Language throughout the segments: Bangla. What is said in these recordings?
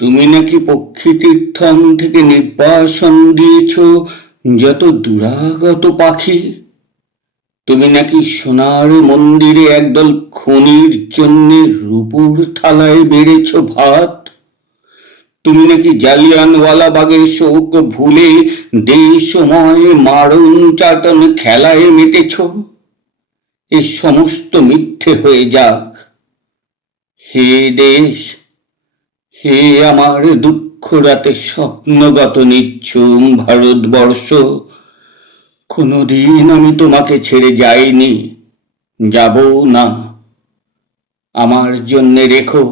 তুমি নাকি পক্ষী তীর্থন থেকে নির্বাসন দিয়েছ যত দুরাগত পাখি। তুমি নাকি সোনার মন্দিরে একদল খনির জন্য রূপুর থালায় বেড়েছ ভাত। তুমি নাকি জালিয়ানওয়ালাবাগের শোক ভুলে দেশময় মারণ চাটন খেলায় মেতেছ। এ সমস্ত মিথ্যে হয়ে যাক। হে দেশ, হে আমার দুঃখ রাতে স্বপ্নগত নিচ্ছুম ভারতবর্ষ, কোনোদিন আমি তোমাকে ছেড়ে যাইনি, যাব না। আমার জন্যে রেখো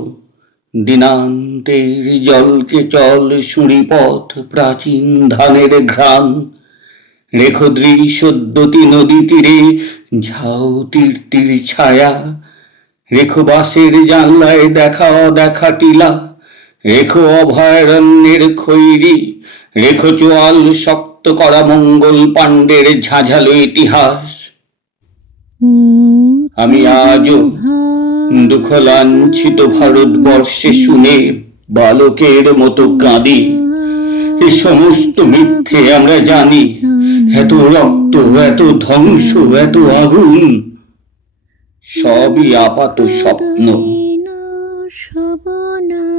দিনান্তের জলকে চল সুড়িপথ প্রাচীন ধানের ঘ্রাণ। রেখো দৃশ্যদ্যতি নদী তীরে ঝাউ তীর ছায়া। রেখো বাঁশের জানলায় দেখা দেখা টিলা। রেখো অভয়ারণ্যের খৈরি। রেখো চোয়াল শক্ত করা মঙ্গল পাণ্ডের ঝাঁঝালো ইতিহাস। আমি আজও দুঃখ লাঞ্ছিত ভারতবর্ষে শুনে বালকের মতো কাঁদি। এ সমস্ত মিথ্যে আমরা জানি। এত রক্ত, এত ধ্বংস, এত আগুন, সবই আপাত স্বপ্ন।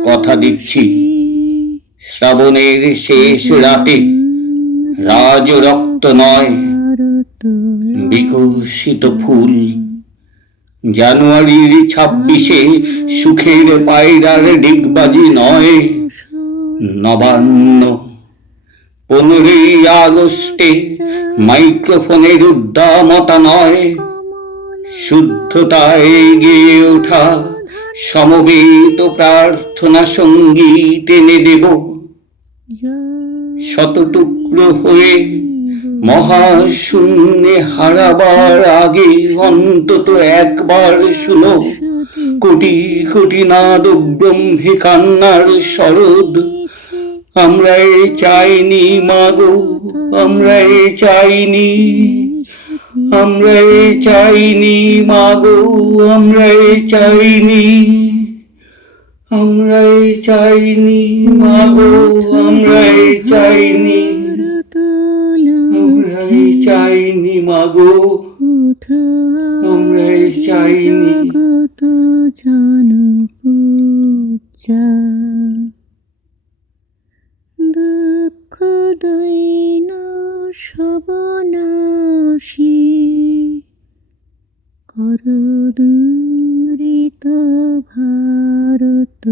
কথা দিচ্ছি, শ্রাবণের শেষ রাতে রাজ রক্ত নয়, বিকশিত ফুল। জানুয়ারির 26-এ সুখের পায়রার ডিগবাজি নয়, নবান্ন। 15ই আগস্টে মাইক্রোফোনের উদ্দামতা নয়, শুদ্ধতায় গেয়ে ওঠা সমবেত প্রার্থনা সঙ্গীত এনে দেব। শতটুকরো হয়ে মহাশূন্যে হারাবার আগে অন্তত একবার শুনো কোটি কোটি নাদ ব্রহ্মে কান্নার শরদ। আমরা এ চাইনি মাগো, আমরা এ চাইনি, আমরা এ চাইনি মাগো, আমরা এ চাইনি, আমরা এ চাইনি মাগো, আমরা এ চাইনি, আমরা এ চাইনি মাগো, আমরা এ চাইনি। দুঃখ দৈন সবনাশী করদূরিত ভারত